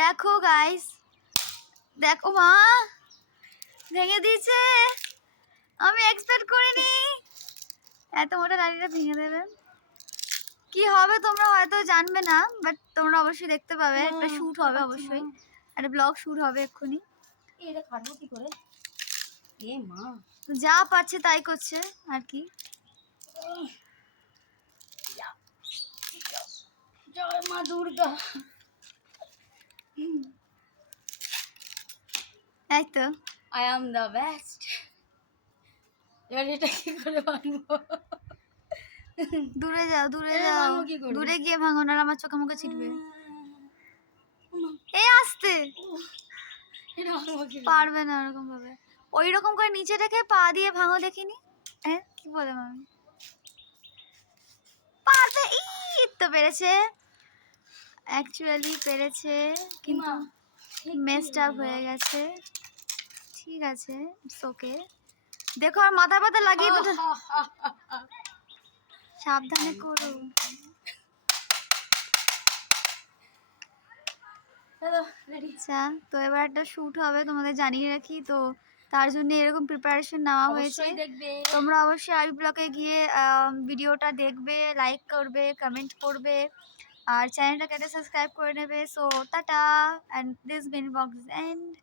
দেখো গাইস, দেখো মা ভেঙে দিয়েছে। আমি এক্সপেক্ট করিনি এত মোটা লাঠিটা ভেঙে দেবে। কি হবে তোমরা হয়তো জানবে না, বাট তোমরা অবশ্যই দেখতে পাবে। একটা শুট হবে, অবশ্যই একটা ব্লগ শুট হবে এক্ষুনি। এটা কাটবো কি করে? এ মা, যা পাচ্ছে তাই করছে আর কি। জয় মা দুর্গা। এই তো আই অ্যাম দ্য বেস্ট। এবার এটা কি করে ভাঙবো? দূরে যাও, দূরে এটা যাও, ভাঙবো কি করে? দূরে গিয়ে ভাঙো, না আমার চোখে মুখে ছিটবে। এই আসতে এটা ভাঙবো কি করে? পারবে না ওরকম ভাবে। ওই রকম করে নিচে রেখে পা দিয়ে ভাঙো দেখিনি। হ্যাঁ কি বলে মামি, পারবে। ই তো পেরেছে, অ্যাকচুয়ালি পেরেছে, কিন্তু মেসড আপ হয়ে গেছে। ঠিক আছে, ইটস ওকে। দেখো আর মাথা ব্যথা লাগিয়ে তো, সাবধানে করো। আচ্ছা, তো এবার একটা শ্যুট হবে, তোমাদের জানিয়ে রাখি। তো তার জন্য এরকম প্রিপারেশন নেওয়া হয়েছে। তোমরা অবশ্যই আই ব্লগে গিয়ে ভিডিওটা দেখবে, লাইক করবে, কমেন্ট করবে, আর চ্যানেলটাকে সাবস্ক্রাইব করে নেবে। So tata, and this bin box and.